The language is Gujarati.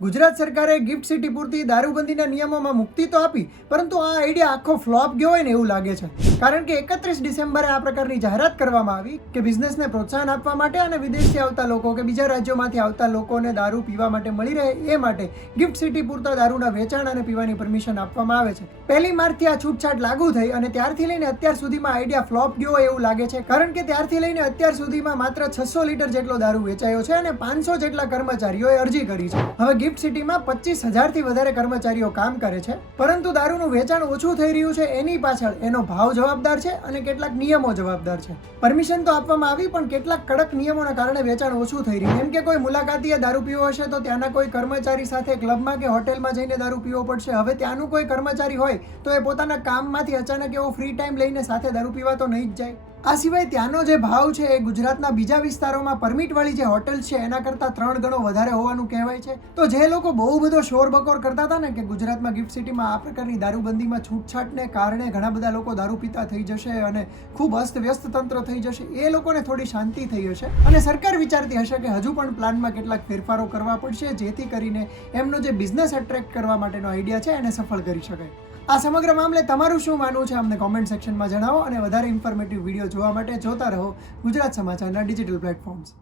ગુજરાત સરકારે ગિફ્ટ સિટી પૂરતી દારૂબંધીના નિયમોમાં મુક્તિ તો આપી, પરંતુ આ આઈડિયા આખો ફ્લોપ ગયો હોય ને એવું લાગે છે. કારણ કે 31 ડિસેમ્બરે આ પ્રકારની જાહેરાત કરવામાં આવી કે બિઝનેસને પ્રોત્સાહન આપવા માટે અને વિદેશથી આવતા લોકો કે બીજા રાજ્યોમાંથી આવતા લોકોને દારૂ પીવા માટે મળી રહે એ માટે ગિફ્ટ સિટી પૂરતા દારૂના વેચાણ અને પીવાની પરમિશન આપવામાં આવે છે. 1 માર્ચથી આ છૂટછાટ લાગુ થઈ અને ત્યારથી લઈને અત્યાર સુધીમાં આઈડિયા ફ્લોપ ગયો હોય એવું લાગે છે. કારણ કે ત્યારથી લઈને અત્યાર સુધીમાં માત્ર 600 લીટર જેટલો દારૂ વેચાયો છે અને 500 જેટલા કર્મચારીઓએ અરજી કરી છે. હવે ગિફ્ટ સિટીમાં 25,000થી વધારે કર્મચારીઓ કામ કરે છે, પરંતુ દારૂનું વેચાણ ઓછું થઈ રહ્યું છે એની પાછળ એનો ભાવ જવાબદાર છે અને કેટલાક નિયમો જવાબદાર છે. પરમિશન તો આપવામાં આવી, પણ કેટલાક કડક નિયમોના કારણે વેચાણ ઓછું થઈ રહ્યું. જેમ કે કોઈ મુલાકાતીએ દારૂ પીવો હશે તો ત્યાંના કોઈ કર્મચારી સાથે ક્લબમાં કે હોટેલમાં જઈને દારૂ પીવો પડશે. હવે ત્યાંનું કોઈ કર્મચારી હોય તો એ પોતાના કામમાંથી અચાનક એવો ફ્રી ટાઈમ લઈને સાથે દારૂ પીવા તો નહીં જ જાય. આ સિવાય ત્યાંનો જે ભાવ છે એ ગુજરાતના બીજા વિસ્તારોમાં પરમિટવાળી જે હોટલ છે એના કરતાં 3 ગણો વધારે હોવાનું કહેવાય છે. તો જે લોકો બહુ બધો શોર બકોર કરતા હતા ને કે ગુજરાતમાં ગિફ્ટ સિટીમાં આ પ્રકારની દારૂબંધીમાં છૂટછાટને કારણે ઘણા બધા લોકો દારૂ પીતા થઈ જશે અને ખૂબ અસ્તવ્યસ્ત તંત્ર થઈ જશે, એ લોકોને થોડી શાંતિ થઈ હશે અને સરકાર વિચારતી હશે કે હજુ પણ પ્લાનમાં કેટલાક ફેરફારો કરવા પડશે, જેથી કરીને એમનો જે બિઝનેસ એટ્રેક્ટ કરવા માટેનો આઈડિયા છે એને સફળ કરી શકાય. આ સમગ્ર મામલે તમારું શું માનવું છે અમને કોમેન્ટ સેક્શનમાં જણાવો અને વધારે ઇન્ફોર્મેટિવ વિડીયો જોવા માટે જોતા રહો ગુજરાત સમાચારના ડિજિટલ પ્લેટફોર્મ્સ.